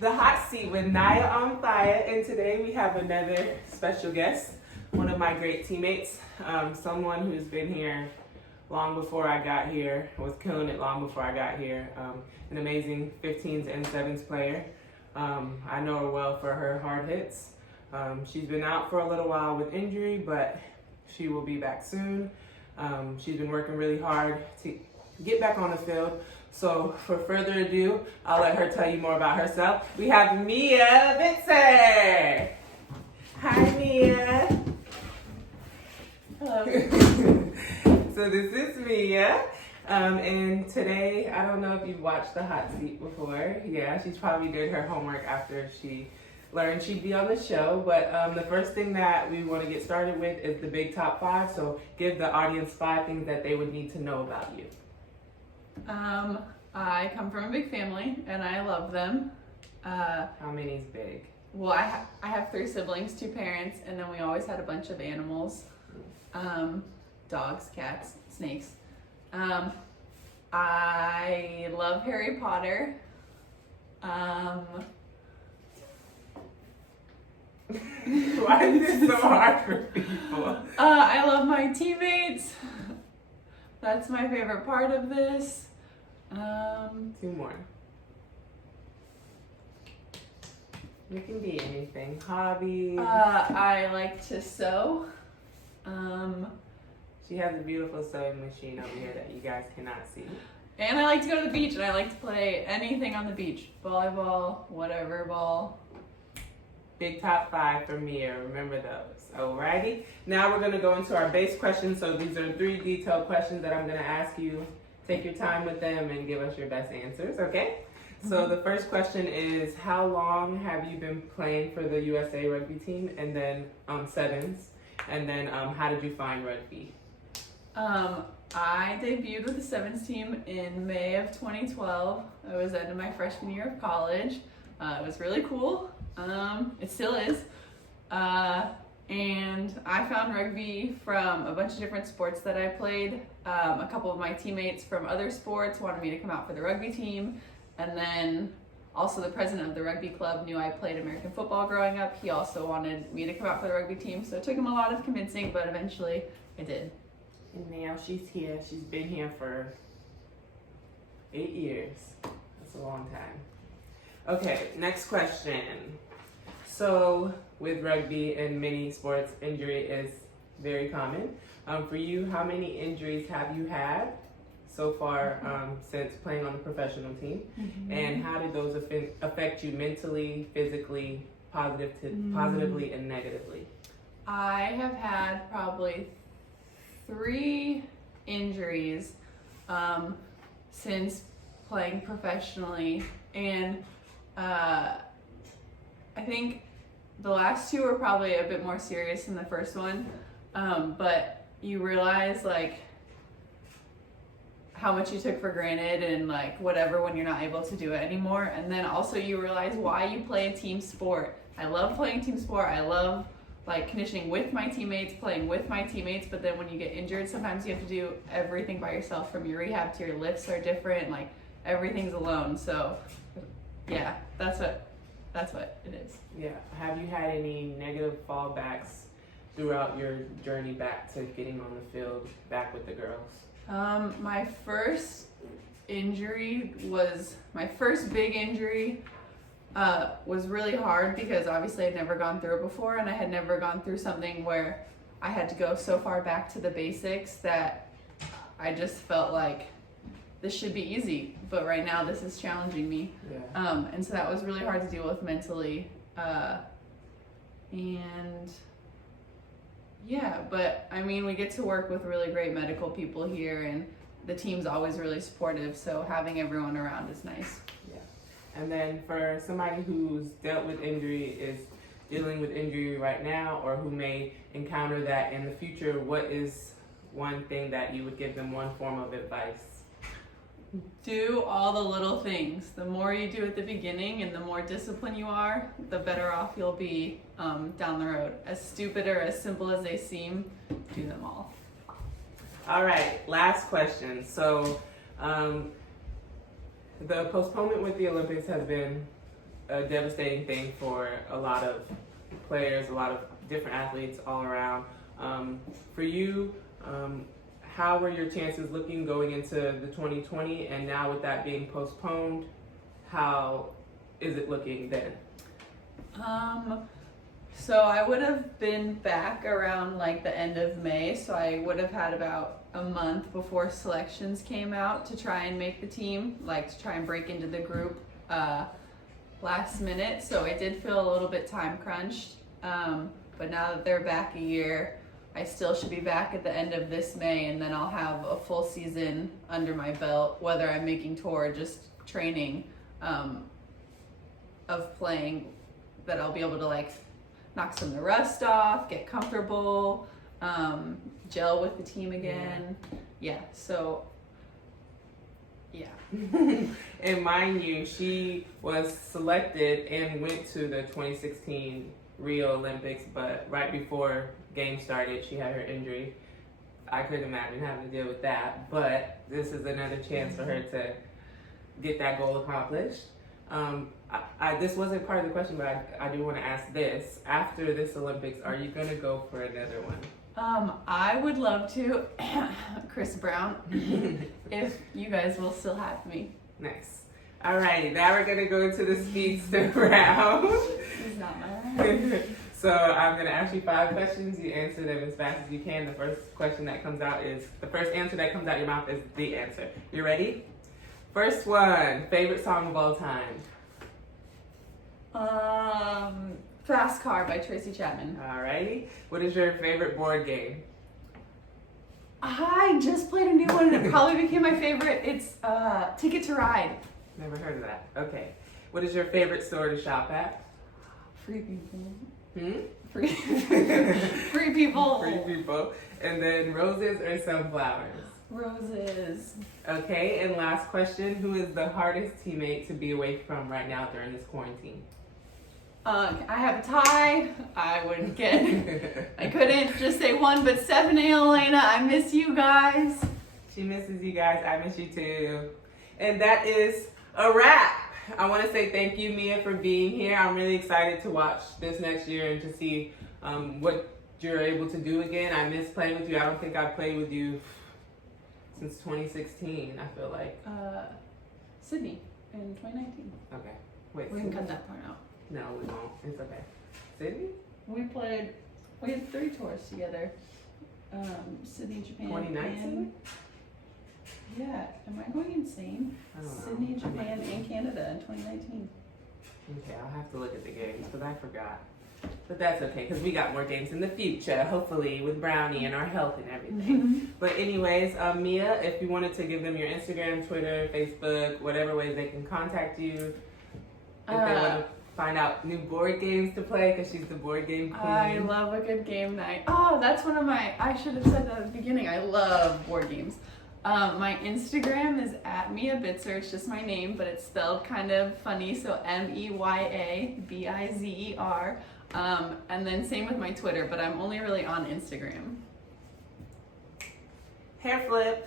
The Hot Seat with NAYAONFIYA, and today we have another special guest, one of my great teammates, someone who's been here long before I got here, was killing it long before I got here, an amazing 15s and 7s player. I know her well for her hard hits. She's been out for a little while with injury, but she will be back soon. She's been working really hard to get back on the field. So for further ado, I'll let her tell you more about herself. We have Meya Bizer. Hi, Meya. Hello. So this is Meya. And today, I don't know if you've watched The Hot Seat before. Yeah, she's probably did her homework after she learned she'd be on the show. But the first thing that we want to get started with is the big top 5. So give the audience 5 things that they would need to know about you. I come from a big family and I love them. How many's big? Well, I have 3 siblings, 2 parents, and then we always had a bunch of animals. Dogs, cats, snakes. I love Harry Potter. Why is this so hard for people? I love my teammates. That's my favorite part of this. 2 more. It can be anything. Hobbies. I like to sew. She has a beautiful sewing machine over here that you guys cannot see. And I like to go to the beach, and I like to play anything on the beach. Volleyball, whatever ball. Big top 5 for Meya. Remember those. Alrighty. Now we're going to go into our base questions. So these are 3 detailed questions that I'm going to ask you. Take your time with them and give us your best answers, okay? So the first question is, how long have you been playing for the USA rugby team? And then 7s. And then how did you find rugby? I debuted with the 7s team in May of 2012. I was end of my freshman year of college. It was really cool. It still is. And I found rugby from a bunch of different sports that I played. A couple of my teammates from other sports wanted me to come out for the rugby team. And then also the president of the rugby club knew I played American football growing up. He also wanted me to come out for the rugby team. So it took him a lot of convincing, but eventually I did. And now she's here. She's been here for 8 years. That's a long time. Okay, next question. So with rugby and many sports, injury is very common. For you, how many injuries have you had so far since playing on the professional team? And how did those affect you mentally, physically, positively and negatively? I have had probably 3 injuries since playing professionally, and I think the last 2 were probably a bit more serious than the first one, but you realize like how much you took for granted and like whatever when you're not able to do it anymore. And then also you realize why you play a team sport. I love playing team sport. I love like conditioning with my teammates, playing with my teammates, but then when you get injured, sometimes you have to do everything by yourself, from your rehab to your lifts are different, like everything's alone. So yeah, that's what it is. Yeah. Have you had any negative fallbacks throughout your journey back to getting on the field, back with the girls? My first big injury was really hard because obviously I'd never gone through it before, and I had never gone through something where I had to go so far back to the basics that I just felt like this should be easy, but right now this is challenging me. Yeah. And so that was really hard to deal with mentally. And yeah, but I mean, we get to work with really great medical people here, and the team's always really supportive, so having everyone around is nice. Yeah. And then for somebody who's dealt with injury, is dealing with injury right now, or who may encounter that in the future, what is one thing that you would give them, one form of advice? Do all the little things. The more you do at the beginning and the more disciplined you are, the better off you'll be down the road. As stupid or as simple as they seem, do them all. All right, last question. So the postponement with the Olympics has been a devastating thing for a lot of players, a lot of different athletes all around. For you, how were your chances looking going into the 2020, and now with that being postponed, how is it looking then? So I would have been back around like the end of May, so I would have had about a month before selections came out to try and make the team, like to try and break into the group last minute. So I did feel a little bit time crunched, but now that they're back a year, I still should be back at the end of this May, and then I'll have a full season under my belt, whether I'm making tour or just training of playing, that I'll be able to like knock some of the rust off, get comfortable, gel with the team again. Yeah, so yeah. And mind you, she was selected and went to the 2016 Rio Olympics, but right before games started, she had her injury. I couldn't imagine having to deal with that, but this is another chance for her to get that goal accomplished. This wasn't part of the question, but I do want to ask this. After this Olympics, are you going to go for another one? I would love to, Chris Brown, if you guys will still have me. Nice. Alrighty, now we're going to go into the speedster round. He's not my So I'm going to ask you 5 questions. You answer them as fast as you can. The first answer that comes out your mouth is the answer. You ready? First one, favorite song of all time? Fast Car by Tracy Chapman. Alrighty. What is your favorite board game? I just played a new one and it probably became my favorite. It's Ticket to Ride. Never heard of that. Okay. What is your favorite store to shop at? Free People. Free Free People. Free people. And then roses or sunflowers? Roses. Okay, and last question. Who is the hardest teammate to be away from right now during this quarantine? I have a tie. I couldn't just say one, but Stephanie and Elena, I miss you guys. She misses you guys. I miss you too. And that is a wrap. I want to say thank you, Meya, for being here. I'm really excited to watch this next year and to see what you're able to do again. I miss playing with you. I don't think I've played with you since 2016, I feel like. Sydney in 2019. Okay. Wait. We can cut that part out. No, we won't. It's okay. Sydney? We had 3 tours together. Sydney, Japan. 2019? Yeah. Am I going insane? I don't know. Sydney, Japan, and Canada in 2019. Okay, I'll have to look at the games because I forgot. But that's okay because we got more games in the future, hopefully with Brownie and our health and everything. But anyways, Meya, if you wanted to give them your Instagram, Twitter, Facebook, whatever ways they can contact you, if they want to find out new board games to play because she's the board game queen. I love a good game night. Oh, that's one of my, I should have said that at the beginning. I love board games. My Instagram is at Meya Bizer. It's just my name, but it's spelled kind of funny. So MEYABIZER. And then same with my Twitter, but I'm only really on Instagram. Hair flip.